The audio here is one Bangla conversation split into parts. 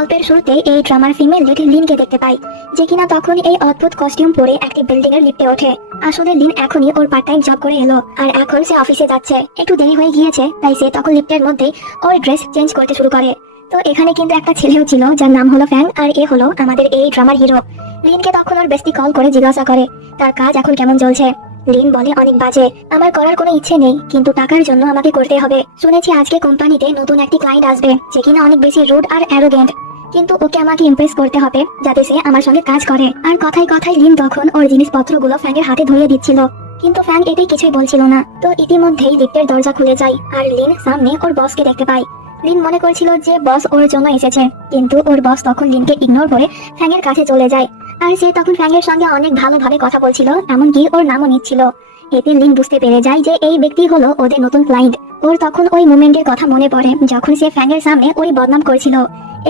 গল্পের শুরুতে এই ড্রামার ফিমেল লিড লিনকে দেখতে পাই, যে কিনা তখন এই অদ্ভুত কস্টিউম পরে একটি বিল্ডিং এর লিফটে ওঠে। আসলে লিন এখনই ওর পার্ট টাইম জব করে এলো, আর এখন সে অফিসে যাচ্ছে। একটু দেরি হয়ে গিয়েছে, তাই সে তখন লিফটের মধ্যে ওর ড্রেস চেঞ্জ করতে শুরু করে। তো এখানে কিন্তু একটা ছেলেও ছিল, যার নাম হলো ফ্যাং, আর এ হলো আমাদের এই ড্রামার হিরো। লিনকে তখন ওর বেস্টি কল করে জিজ্ঞাসা করে তার কাজ এখন কেমন চলছে। লিন বলে অনেক বাজে, আমার করার কোনো ইচ্ছে নেই, কিন্তু টাকার জন্য আমাকে করতে হবে। শুনেছি আজকে কোম্পানিতে নতুন একটি ক্লায়েন্ট আসবে, যে কিনা অনেক বেশি রুড আর অ্যারোগেন্ট, কিন্তু ওকে আমাকে ইমপ্রেস করতে হবে যাতে সে আমার সঙ্গে কাজ করে। আর কথায় কথায় লিন তখন ওর জিনিসপত্রগুলো ফ্যাংয়ের হাতে ধরিয়ে দিচ্ছিল, কিন্তু ফ্যাং এটাই কিছুই বলছিল না। তো ইতিমধ্যেই লিফটের দরজা খুলে যায়, আর লিন সামনে ওর বসকে দেখতে পায়। লিন মনে করছিল যে বস ওর জন্য এসেছে, কিন্তু ওর বস তখন লিনকে ইগনোর করে ফ্যাংয়ের কাছে চলে যায়। আর সে তখন ফ্যাংয়ের সঙ্গে অনেক ভালোভাবে কথা বলছিল, এমনকি ওর নামও নিচ্ছিল। এতে লিন বুঝতে পেরে যায় যে এই ব্যক্তি হলো ওদের নতুন ক্লায়েন্ট। ওর তখন ওই মোমেন্টের কথা মনে পড়ে যখন সে ফ্যাংয়ের সামনে ওই বদনাম করেছিল।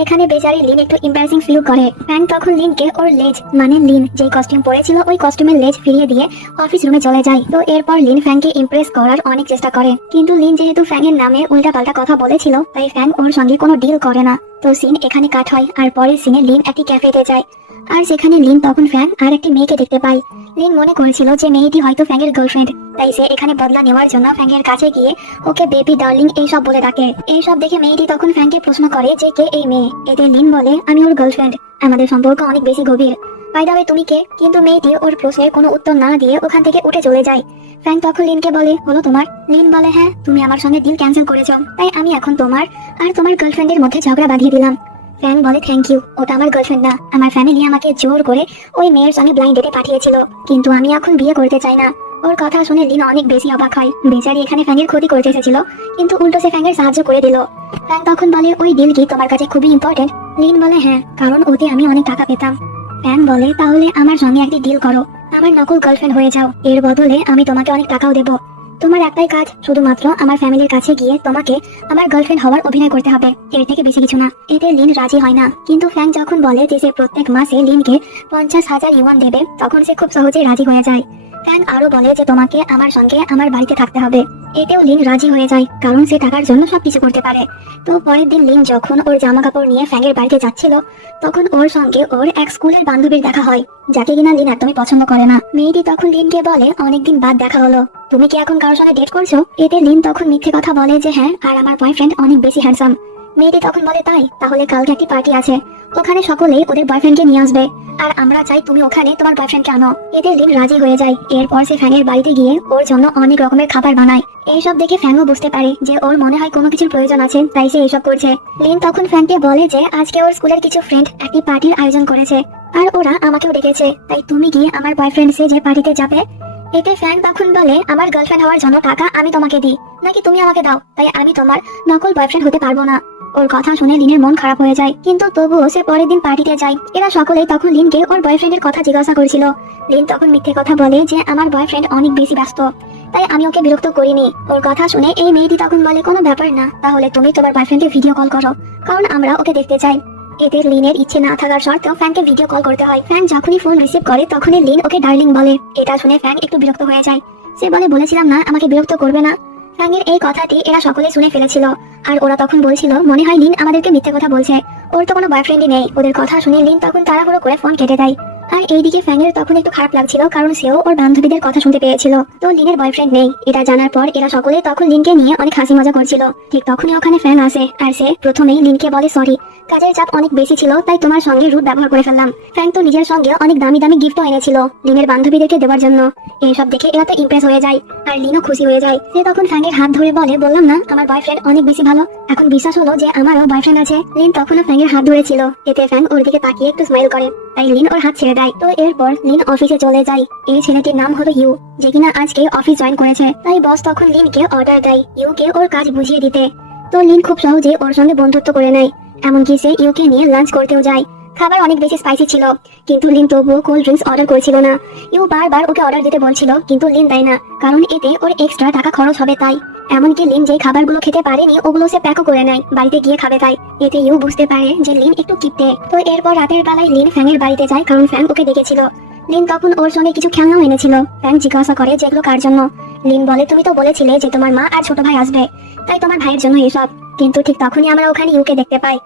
এখানে বেচারি লিন একটু এম্বারেসিং ফিল করে। ফ্যাং তখন লিনকে ওর লেজ, মানে লিন যে কস্টিউম পরেছিল ওই কস্টিউমের লেজ ফিরিয়ে দিয়ে অফিস রুমে চলে যায়। তো এরপর লিন ফ্যাংকে ইমপ্রেস করার অনেক চেষ্টা করে, কিন্তু লিন যেহেতু ফ্যাংয়ের নামে উল্টা পাল্টা কথা বলেছিল, তাই ফ্যাং ওর সঙ্গে কোনো ডিল করে না। তো সিন এখানে কাট হয়, আর পরের সিনে লিন একটি ক্যাফেতে যায়, আর সেখানে লিন তখন ফ্যাং আর একটি মেয়েকে দেখতে পায়। লিন মনে করেছিল যে মেয়েটি হয়তো ফ্যাংয়ের গার্লফ্রেন্ড, তাই সে এখানে বদলা নেওয়ার জন্য ফ্যাংয়ের কাছে গিয়ে ওকে বেবি ডার্লিং এইসব বলে ডাকে। এইসব দেখে মেয়েটি তখন ফ্যাংকে প্রশ্ন করে যে কে এই মেয়ে। এতে লিন বলে আমি ওর গার্লফ্রেন্ড, আমাদের সম্পর্ক অনেক বেশি গভীর। বাই দ্য ওয়ে তুমি কে? কিন্তু মেয়েটি ওর প্রশ্নের কোনো উত্তর না দিয়ে ওখান থেকে উঠে চলে যায়। ফ্যাং তখন লিনকে বলে হলো তোমার? লিন বলে হ্যাঁ, তুমি আমার সঙ্গে ডিল ক্যান্সেল করেছো, তাই আমি এখন তোমার আর তোমার গার্লফ্রেন্ডের মধ্যে ঝগড়া বাঁধিয়ে দিলাম। ফ্যাং বলে থ্যাংক ইউ, ওটা আমার গার্লফ্রেন্ড না, আমার ফ্যামিলি আমাকে জোর করে ওই মেয়ের সঙ্গে ব্লাইন্ড ডেটে পাঠিয়েছিল, কিন্তু আমি এখন বিয়ে করতে চাই না। ওর কথা শুনে লিন অনেক বেশি অবাক হয়। বেচারি এখানে ফ্যাংয়ের ক্ষতি করতে এসেছিল, কিন্তু উল্টো সে ফ্যাংয়ের সাহায্য করে দিল। ফ্যাং তখন বলে ওই ডিল কি তোমার কাছে খুবই ইম্পর্টেন্ট? লিন বলে হ্যাঁ, কারণ ওতে আমি অনেক টাকা পেতাম। ফ্যাং বলে তাহলে আমার সঙ্গে একটি ডিল করো, আমার নকল গার্লফ্রেন্ড হয়ে যাও, এর বদলে আমি তোমাকে অনেক টাকাও দেবো। তোমার একটাই কাজ, শুধুমাত্র আমার ফ্যামিলির কাছে গিয়ে তোমাকে আমার গার্লফ্রেন্ড হওয়ার অভিনয় করতে হবে, এর থেকে বেশি কিছু না। এতে লিন রাজি হয় না, কিন্তু ফ্যাং যখন বলে যে সে প্রত্যেক মাসে লিনকে 50,000 ইউয়ান দেবে, তখন সে খুব সহজেই রাজি হয়ে যায়। ফ্যাং আরো বলে যে তোমাকে আমার সঙ্গে আমার বাড়িতে থাকতে হবে। এতেও লিন রাজি হয়ে যায়, কারণ সে টাকার জন্য সবকিছু করতে পারে। তো পরের দিন লিন যখন ওর জামা কাপড় নিয়ে ফ্যাংয়ের বাড়িতে যাচ্ছিল, তখন ওর সঙ্গে ওর এক স্কুলের বান্ধবীর দেখা হয়, যাকে কিনা লিন একদমই পছন্দ করে না। মেয়েটি তখন লিনকে বলে অনেকদিন বাদ দেখা হলো, তুমি কি এখন কারোর সঙ্গে ডেট করছো? এতে লিন তখন মিথ্যে কথা বলে যে হ্যাঁ, আর আমার বয়ফ্রেন্ড অনেক বেশি হ্যান্ডসাম। মেয়েটি তখন বলে তাই, তাহলে কালকে একটি পার্টি আছে, ওখানে সকলেই ওদের বয়ফ্রেন্ডকে নিয়ে আসবে, আর আমরা চাই তুমি ওখানে তোমার বয়ফ্রেন্ডকে আনো। এতে লিন রাজি হয়ে যায়। এরপর সে ফ্যাংয়ের বাড়িতে গিয়ে ওর জন্য অনেক রকমের খাবার বানায়। এইসব দেখে ফ্যাংও বুঝতে পারে যে ওর মনে হয় কোনো কিছুর প্রয়োজন আছে, তাই সে এইসব করছে। লিন তখন ফ্যাংকে বলে যে আজকে ওর স্কুলের কিছু ফ্রেন্ড একটি পার্টির আয়োজন করেছে, আর ওরা আমাকেও ডেকেছে, তাই তুমি গিয়ে আমার বয়ফ্রেন্ড সে যে পার্টিতে যাবে। এতে ফ্যাং তখন বলে আমার গার্লফ্রেন্ড হওয়ার জন্য টাকা আমি তোমাকে দিই, নাকি তুমি আমাকে দাও, তাই আমি তোমার নকল বয়ফ্রেন্ড হতে পারবো না। ওর কথা শুনে লিনের মন খারাপ হয়ে যায়, কিন্তু তবুও সে পরের দিন পার্টিতে যায়। এরা সকলেই তখন লিনকে ওর বয়ফ্রেন্ডের কথা জিজ্ঞাসা করছিল। লিন তখন মিথ্যে কথা বলে যে আমার বয়ফ্রেন্ড অনেক বেশি ব্যস্ত, তাই আমি ওকে বিরক্ত করিনি। ওর কথা শুনে এই মেয়েটি তখন বলে কোনো ব্যাপার না, তাহলে তুমি তোমার বয়ফ্রেন্ডকে ভিডিও কল করো, কারণ আমরা ওকে দেখতে চাই। এতে লিনের ইচ্ছে না থাকার সত্ত্বেও ফ্যাংকে ভিডিও কল করতে হয়। ফ্যাং যখনই ফোন রিসিভ করে তখনই লিন ওকে ডার্লিং বলে। এটা শুনে ফ্যাং একটু বিরক্ত হয়ে যায়। সে বলে বলেছিলাম না আমাকে বিরক্ত করবে না। ফ্যাংয়ের এই কথাটি এরা সকলে শুনে ফেলেছিল, আর ওরা তখন বলছিল মনে হয় লিন আমাদেরকে মিথ্যে কথা বলছে, ওর তো কোনো বয়ফ্রেন্ডই নেই। ওদের কথা শুনে লিন তখন তাড়াহুড়ো করে ফোন কেটে দেয়। আর এইদিকে ফ্যাংয়ের তখন একটু খারাপ লাগছিল, কারণ সেও ওর বান্ধবীদের কথা শুনতে পেয়েছিল। তো লিনের বয়ফ্রেন্ড নেই এটা জানার পর এরা সকলে তখন লিনকে নিয়ে অনেক হাসি মজা করছিল। ঠিক তখনই ওখানে ফ্যাং আসে, আর সে প্রথমেই লিনকে বলে সরি, কাজের চাপ অনেক বেশি ছিল, তাই তোমার সঙ্গে রুট ব্যবহার করে ফেললাম। ফ্যাং তো নিজের সঙ্গে অনেক দামি দামি গিফটও এনেছিল লিনের বান্ধবীদেরকে দেওয়ার জন্য। এইসব দেখে এরা তো ইমপ্রেস হয়ে যায়, আর লিনও খুশি হয়ে যায়। সে তখন ফ্যাংয়ের হাত ধরে বলে বললাম না আমার বয়ফ্রেন্ড অনেক বেশি ভালো, এখন বিশ্বাস হলো যে আমারও বয়ফ্রেন্ড আছে। লিন তখনও ফ্যাংয়ের হাত ধরেছিল, এতে ফ্যাং ওর দিকে তাকিয়ে একটু স্মাইল করে, তাই লিন ওর হাত ছেড়ে দেয়। তো এরপর লিন অফিসে চলে যায়। এই ছেলেটির নাম হলো ইউ, যে কিনা আজকে অফিস জয়েন করেছে। তাই বস তখন লিনকে অর্ডার দেয় ইউকে ওর কাজ বুঝিয়ে দিতে। তো লিন খুব সহজে ওর সঙ্গে বন্ধুত্ব করে নেয়, এমনকি সে ইউকে নিয়ে লাঞ্চ করতেও যায়। খাবার অনেক বেশি স্পাইসি ছিল, কিন্তু লিন তবুও কোল্ড ড্রিঙ্কস অর্ডার করেছিল না। ইউ বারবার ওকে অর্ডার দিতে বলছিল, কিন্তু লিন দেয় না, কারণ এতে ওর এক্সট্রা টাকা খরচ হবে তাই। এমনকি লিন যে খাবারগুলো খেতে পারেনি ওগুলো সে প্যাকও করে নেয়, বাড়িতে গিয়ে খাবে তাই। এতে ইউ বুঝতে পারে যে লিন একটু কিপটে। তো এরপর রাতের বেলায় লিন ফ্যাংয়ের বাড়িতে যায়, কারণ ফ্যাং ওকে ডেকেছিল। লিন তখন ওর সঙ্গে কিছু খেলনাও এনেছিল। ফ্যাং জিজ্ঞাসা করে যেগুলো কার জন্য। লিন বলে তুমি তো বলেছিলে যে তোমার মা আর ছোট ভাই আসবে, তাই তোমার ভাইয়ের জন্য এসব। কিন্তু ঠিক তখনই আমরা ওখানে ইউকে দেখতে পাই।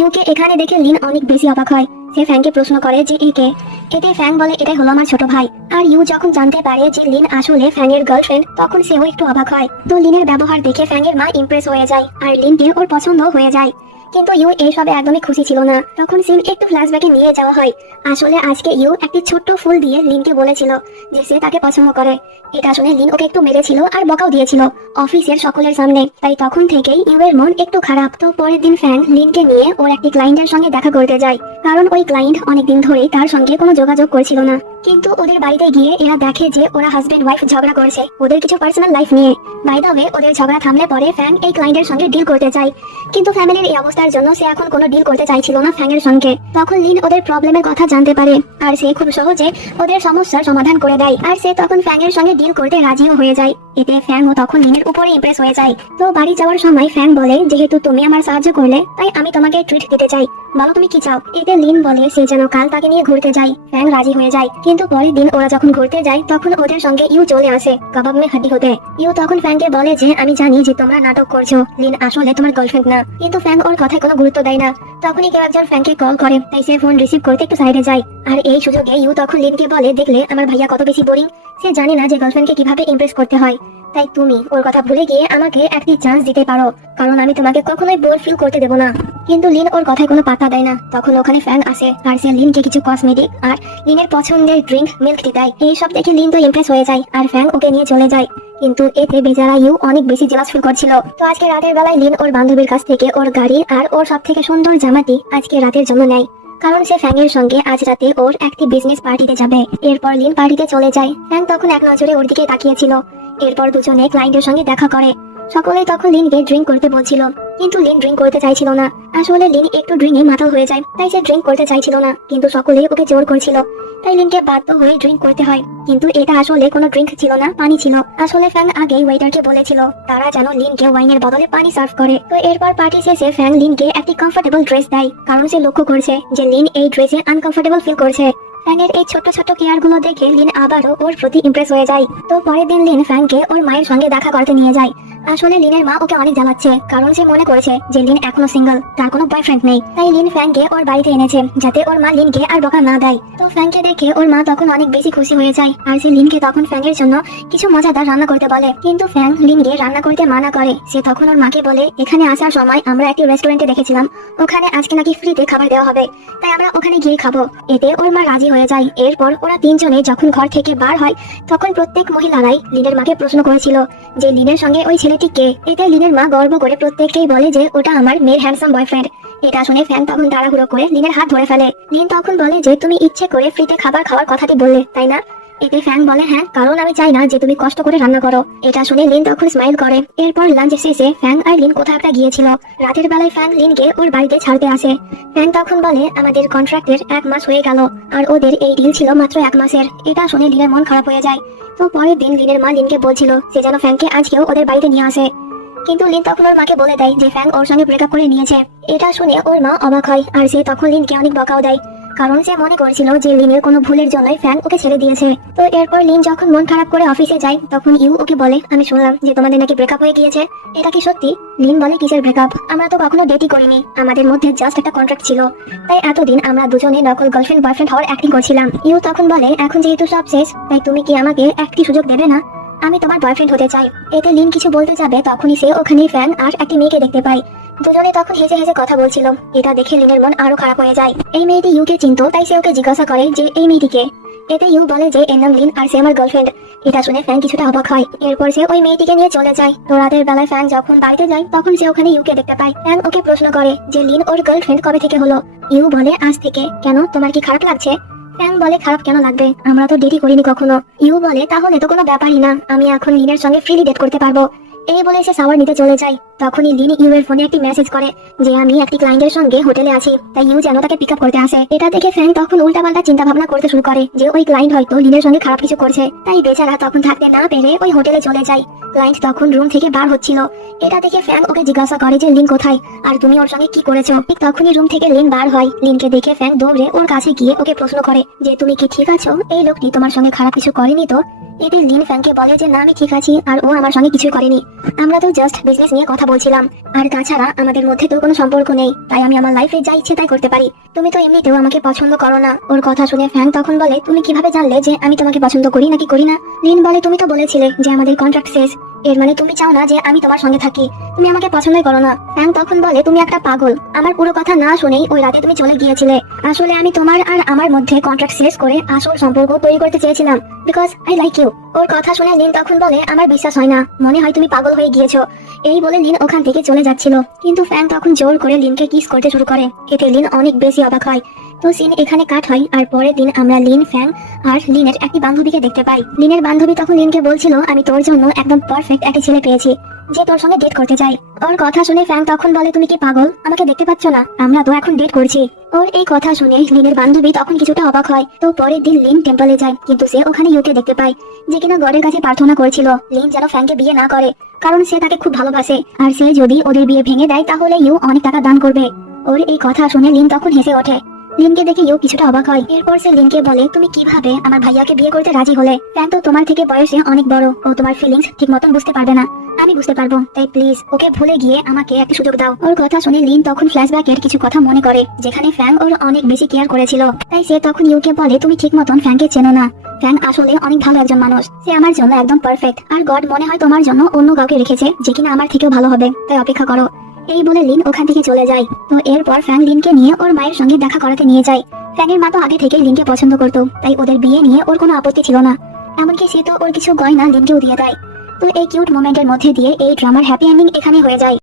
ইউকে এখানে দেখে লিন অনেক বেশি অবাক হয়। সে ফ্যাংকে প্রশ্ন করে যে একে। এতে ফ্যাং বলে এটাই হলো আমার ছোট ভাই। আর ইউ যখন জানতে পারে যে লিন আসলে ফ্যাংয়ের গার্লফ্রেন্ড, তখন সেও একটু অবাক হয়। তো লিনের ব্যবহার দেখে ফ্যাংয়ের মা ইমপ্রেস হয়ে যায় আর লিনকে ওর পছন্দ হয়ে যায়। কিন্তু ইউ এইসবে একদমই খুশি ছিল না। তখন সিন একটু ফ্ল্যাশব্যাকে নিয়ে যাওয়া হয়। আসলে আজকে ইউ একটি ছোট্ট ফুল দিয়ে লিনকে বলেছিল যে সে তাকে পছন্দ করে। এটা শুনে লিন ওকে একটু মেরেছিল আর বকাও দিয়েছিল অফিসের সকলের সামনে। তাই তখন থেকেই ইউ এর মন একটু খারাপ। তো পরের দিন ফ্যাং লিনকে নিয়ে ওর একটি ক্লায়েন্টের সঙ্গে দেখা করতে যায়, কারণ ওই ক্লায়েন্ট অনেকদিন ধরেই তার সঙ্গে কোনো যোগাযোগ করছিল না। কিন্তু ওদের বাড়িতে গিয়ে এরা দেখে যে ওরা হাজবেন্ড ওয়াইফ ঝগড়া করছে ওদের কিছু পার্সোনাল লাইফ নিয়ে। বাই দ্য ওয়ে, ওদের ঝগড়া থামলে পরে ফ্যাং এই ক্লায়েন্টের সঙ্গে ডিল করতে চায়, কিন্তু ফ্যামিলির এই অবস্থার জন্য সে এখন কোনো ডিল করতে চাইছিল না ফ্যাং এর সঙ্গে। তখন লিন ওদের প্রবলেমের কথা জানতে পারে আর সে খুব সহজে ওদের সমস্যার সমাধান করে দেয়। আর সে তখন ফ্যাং এর সঙ্গে ডিল করতে রাজিও হয়ে যায়। এতে ফ্যাং ও তখন লিনের উপরে ইমপ্রেস হয়ে যায়। তো বাড়ি যাওয়ার সময় ফ্যাং বলে, যেহেতু তুমি আমার সাহায্য করলে তাই আমি তোমাকে ট্রিট দিতে চাই, বলো তুমি কি চাও। এতে লিন বলে সে যেন কাল তাকে নিয়ে ঘুরতে যায়। ফ্যাং রাজি হয়ে যায়। কিন্তু পরের দিন ওরা যখন ঘুরতে যায় তখন ওদের সঙ্গে ইউ চলে আসে কাবাব মে হাড্ডি হতে। ইউ তখন ফ্যাংকে বলে যে আমি জানি যে তোমরা নাটক করছো, লিন আসলে তোমার গার্লফ্রেন্ড না। কিন্তু ফ্যাং ওর কথায় কোনো গুরুত্ব দেয় না। তখনই কেউ একজন ফ্যাংকে কল করে, তাই সে ফোন রিসিভ করতে একটু সাইডে যায়। আর এই সুযোগে ইউ তখন লিনকে বলে, দেখলে আমার ভাইয়া কত বেশি বোরিং, সে জানে না যে গার্লফ্রেন্ডকে কিভাবে ইমপ্রেস করতে হয়। তাই তুমি ওর কথা ভুলে গিয়ে আমাকে একটি চান্স দিতে পারো, কারণ আমি তোমাকে কখনোই বোর ফিল করতে দেবো না। কিন্তু লিন ওর কথায় কোনো পাত্তা দেয় না। তখন ওখানে ফ্যাং আসে আর সে লিনকে কিছু কসমেটিক আর লিনের পছন্দের ড্রিঙ্ক মিল্ক টি দেয়। এইসব দেখে লিন তো ইমপ্রেস হয়ে যায় আর ফ্যাং ওকে নিয়ে চলে যায়। কিন্তু এতে বেচারা ইউ অনেক বেশি জেলাস ফিল করছিল। তো আজকে রাতের বেলায় লিন ওর বান্ধবীর কাছ থেকে ওর গাড়ি আর ওর সব থেকে সুন্দর জামাটি আজকে রাতের জন্য নেয়, কারণ সে ফ্যাং এর সঙ্গে আজ রাতে ওর একটি বিজনেস পার্টিতে যাবে। এরপর লিন পার্টিতে চলে যায়। ফ্যাং তখন এক নজরে ওর দিকে তাকিয়েছিল। এরপর দুজনে ক্লায়েন্টের সঙ্গে দেখা করে। সকলেই তখন লিনকে ড্রিঙ্ক করতে বলছিল, কিন্তু লিন ড্রিঙ্ক করতে চাইছিল না। আসলে লিন একটু ড্রিঙ্কে মাতাল হয়ে যায়, তাই সে ড্রিঙ্ক করতে চাইছিল না, কিন্তু সকলেই ওকে জোর করছিল। তাই লিনকে বাধ্য হয়ে ড্রিঙ্ক করতে হয়। কিন্তু এটা আসলে কোনো ড্রিঙ্ক ছিল না, পানি ছিল। আসলে ফ্যাং আগেই ওয়েটারকে বলেছিল তারা যেন লিনকে ওয়াইনের বদলে পানি সার্ভ করে। তো এরপর পার্টি শেষে ফ্যাং লিনকে একটি কমফোর্টেবল ড্রেস দেয়, কারণ সে লক্ষ্য করছে যে লিন এই ড্রেসে আনকমফোর্টেবল ফিল করছে। ফ্যাংয়ের এই ছোট ছোট কেয়ার গুলো দেখে লিন আবারও ওর প্রতি ইমপ্রেস হয়ে যায়। তো পরের দিন লিন ফ্যাংকে ওর মায়ের সঙ্গে দেখা করতে নিয়ে যায়। আসলে লিনের মা ওকে অনেক জ্বালাচ্ছে, কারণ সে মনে করেছে যে লিন এখনো সিঙ্গেল, তার কোনো বয়ফ্রেন্ড নেই। তাই লিন ফ্যাংকে ওর বাড়িতে এনেছে যাতে ওর মা লিনকে আর বকা না দেয়। তো ফ্যাংকে দেখে ওর মা তখন অনেক বেশি খুশি হয়ে যায় আর সে লিনকে তখন ফ্যাংয়ের জন্য কিছু মজাদার রান্না করতে বলে। কিন্তু ফ্যাং লিনকে রান্না করতে মানা করে। সে তখন ওর মাকে বলে, এখানে আসার সময় আমরা একটি রেস্টুরেন্টে দেখেছিলাম, ওখানে আজকে নাকি ফ্রিতে খাবার দেওয়া হবে, তাই আমরা ওখানে গিয়ে খাবো। এতে ওর মা রাজি হয়ে যায়। এরপর ওরা তিনজনে যখন ঘর থেকে বার হয় তখন প্রত্যেক মহিলারাই লিনের মাকে প্রশ্ন করেছিল যে লিনের সঙ্গে ওই ছেলেটি কে। এতে লিনের মা গর্ব করে প্রত্যেককেই বলে যে ওটা আমার মেয়ের হ্যান্ডসাম বয়ফ্রেন্ড। এটা শুনে ফ্যাং তখন তাড়াহুড়ো করে লিনের হাত ধরে ফেলে। লিন তখন বলে যে তুমি ইচ্ছে করে ফ্রিতে খাবার খাওয়ার কথাটি বললে, তাই না? এতে ফ্যাং বলে, হ্যাঁ, কারণ আমি চাই না যে তুমি কষ্ট করে রান্না করো। এটা শুনে লিন তখন স্মাইল করে। এরপর লাঞ্চ শেষে ফ্যাং আর লিন কোথাও একটা গিয়েছিল। রাতের বেলায় ফ্যাং লিনকে ওর বাড়িতে ছাড়তে আসে। ফ্যাং তখন বলে, আমাদের কন্ট্রাক্টের 1 মাস হয়ে গেল আর ওদের এই ডিল ছিল মাত্র 1 মাসের। এটা শুনে লিনের মন খারাপ হয়ে যায়। তো পরের দিন লিনের মা লিনকে বলছিল সে যেন ফ্যাংকে আজকেও ওদের বাড়িতে নিয়ে আসে। কিন্তু লিন তখন ওর মাকে বলে দেয় যে ফ্যাং ওর সঙ্গে ব্রেকআপ করে নিয়েছে। এটা শুনে ওর মা অবাক হয় আর সে তখন লিনকে অনেক বকাও দেয়, কারণ সে মনে করেছিল যে লিনের কোনো ভুলের জন্যই ফ্যাং ওকে ছেড়ে দিয়েছে। তো এরপর লিন যখন মন খারাপ করে অফিসে যায় তখন ইউ ওকে বলে, আমি শুনলাম যে তোমাদের নাকি ব্রেকআপ হয়ে গিয়েছে, এটা কি সত্যি? লিন বলে, কিসের ব্রেকআপ? আমরা তো কখনো ডেটই করিনি, আমাদের মধ্যে জাস্ট একটা কন্ট্রাক্ট ছিল, তাই এতদিন আমরা দুজনে নকল গার্লফ্রেন্ড বয়ফ্রেন্ড হওয়ার অ্যাক্টিং করছিলাম। ইউ তখন বলে, এখন যেহেতু সব শেষ, তাই তুমি কি আমাকে একটি সুযোগ দেবে না? আমি তোমার বয়ফ্রেন্ড হতে চাই। এতে লিন কিছু বলতে যাবে তখনই সে ওখানে ফ্যাং আর একটি মেয়েকে দেখতে পায়। দুজনে তখন হেসে হেসে কথা বলছিল। এটা দেখে লিনের মন আরো খারাপ হয়ে যায়। এই মেয়েটি ইউকে চিনতো, তাই সে ওকে জিজ্ঞাসা করে যে এই মেয়েটিকে। এতে ইউ বলে যে এর নাম লিন আর সে আমার গার্লফ্রেন্ড। এটা শুনে ফ্যাং কিছুটা অবাক হয়। এরপর সে ওই মেয়েটিকে নিয়ে চলে যায়। তো রাতের বেলায় ফ্যাং যখন বাড়িতে যায় তখন সে ওখানে ইউকে দেখতে পায়। ফ্যাং ওকে প্রশ্ন করে যে লিন ওর গার্লফ্রেন্ড কবে থেকে হলো। ইউ বলে, আজ থেকে। কেন, তোমার কি খারাপ লাগছে? ফ্যাং বলে, খারাপ কেন লাগবে, আমরা তো ডেটই করিনি কখনো। ইউ বলে, তাহলে তো কোনো ব্যাপারই না, আমি এখন লিনের সঙ্গে ফ্রিলি ডেট করতে পারবো। এই বলে সে শাওয়ার নিতে চলে যায়। তখনই লিন ইউ এর ফোনে একটি মেসেজ করে যে আমি একটি ক্লায়েন্টের সঙ্গে হোটেলে আছি, তাই ইউ যেন তাকে পিক আপ করতে আসে। এটা দেখে ফ্যাং তখন উল্টাপাল্টা চিন্তা ভাবনা করতে শুরু করে যে ওই ক্লায়েন্ট হয়তো লিনের সঙ্গে খারাপ কিছু করছে, তাই বেচারা তখন থাকতে না পেরে ওই হোটেলে চলে যায়। ক্লায়েন্ট তখন রুম থেকে বার হচ্ছিল। এটা দেখে ফ্যাং ওকে জিজ্ঞাসা করে যে লিন কোথায় আর তুমি ওর সঙ্গে কি করেছো। ঠিক তখনই রুম থেকে লিন বার হয়। লিনকে দেখে ফ্যাং দৌড়ে ওর কাছে গিয়ে ওকে প্রশ্ন করে যে তুমি কি ঠিক আছো, এই লোকটি তোমার সঙ্গে খারাপ কিছু করেনি তো? এতে লিন ফ্যাংকে বলে যে না, আমি ঠিক আছি আর ও আমার সঙ্গে কিছু করেনি, আমরা তো জাস্ট বিজনেস নিয়ে কথা কথা বলছিলাম। আর তাছাড়া আমাদের মধ্যে তো কোনো সম্পর্ক নেই, তাই আমি আমার লাইফে যা ইচ্ছে তাই করতে পারি। তুমি তো এমনিতেও আমাকে পছন্দ করো না। ওর কথা শুনে ফ্যাং তখন বলে, তুমি কিভাবে জানলে যে আমি তোমাকে পছন্দ করি নাকি করি না? লিন বলে, তুমি তো বলেছিলে যে আমাদের কন্ট্রাক্ট শেষ, এর মানে তুমি চাও না যে আমি তোমার সঙ্গে থাকি, তুমি আমাকে পছন্দই করো না। ফ্যাং তখন বলে, তুমি একটা পাগল, আমার পুরো কথা না শুনেই ওই রাতে তুমি চলে গিয়েছিলে। আসলে আমি তোমার আর আমার মধ্যে কন্ট্রাক্ট শেষ করে আসল সম্পর্ক তৈরি করতে চেয়েছিলাম, বিকজ আই লাইক ইউ। ওর কথা শুনে লিন তখন বলে, আমার বিশ্বাস হয় না, মনে হয় তুমি পাগল হয়ে গিয়েছো। এই বলে লিন ওখান থেকে চলে যাচ্ছিল, কিন্তু ফ্যাং তখন জোর করে লিনকে কিস করতে শুরু করে। এতে লিন অনেক বেশি অবাক হয়। তো সিন এখানে কাট হয়, আর পরের দিন আমরা লিন, ফ্যাং আর লিনের একটি বান্ধবীকে দেখতে পাই। লিনের বান্ধবী তখন লিনকে বলছিল, আমি তোর জন্য একদম পারফেক্ট একটা ছেলে পেয়েছি যে তোর সঙ্গে ডেট করতে চাই। ওর কথা শুনে ফ্যাং তখন বলে, তুমি কি পাগল? আমাকে দেখতে পাচ্ছ না? আমরা তো এখন ডেট করছি। ওর এই কথা শুনে লিনের বান্ধবী তখন কিছুটা অবাক হয়। তো পরের দিন লিন টেম্পলে যায়, কিন্তু সে ওখানে ইউকে দেখতে পায়, যে কিনা গডের কাছে প্রার্থনা করেছিল লিন যেন ফ্যাংকে বিয়ে না করে, কারণ সে তাকে খুব ভালোবাসে, আর সে যদি ওদের বিয়ে ভেঙে দেয় তাহলে ইউ অনেক টাকা দান করবে। ওর এই কথা শুনে লিন তখন হেসে ওঠে। লিনকে দেখে ইউ কিছুটা অবাক হয়। এরপর সে লিনকে বলে, তুমি কিভাবে আমার ভাইয়াকে বিয়ে করতে রাজি হলে? ফ্যাং তো তোমার থেকে বয়সে অনেক বড়, ও তোমার ফিলিংস ঠিক মতন বুঝতে পারবে না, আমি বুঝতে পারবো, তাই প্লিজ ওকে ভুলে গিয়ে আমাকে একটা সুযোগ দাও। ওর কথা শুনে লিন তখন ফ্ল্যাশব্যাকের কিছু কথা মনে করে, যেখানে ফ্যাং ওর অনেক বেশি কেয়ার করেছিল। তাই সে তখন ইউকে বলে, তুমি ঠিক মতন ফ্যাংকে চেনো না, ফ্যাং আসলে অনেক ভালো একজন মানুষ, সে আমার জন্য একদম পারফেক্ট, আর গড মনে হয় তোমার জন্য অন্য কাউকে রেখেছে যে কিনা আমার থেকেও ভালো হবে, তাই অপেক্ষা করো। এই বলে লিন ওখান থেকে চলে যায়। তো এরপর ফ্যাং লিনকে নিয়ে ওর মায়ের সঙ্গে দেখা করাতে নিয়ে যায়। ফ্যাংয়ের মা তো আগে থেকেই লিনকে পছন্দ করতো, তাই ওদের বিয়ে নিয়ে ওর কোনো আপত্তি ছিল না, এমনকি সে তো ওর কিছু গয়না লিনকেও দিয়ে দেয়। তো এই কিউট মোমেন্টের মধ্যে দিয়ে এই ড্রামার হ্যাপি এন্ডিং এখানে হয়ে যায়।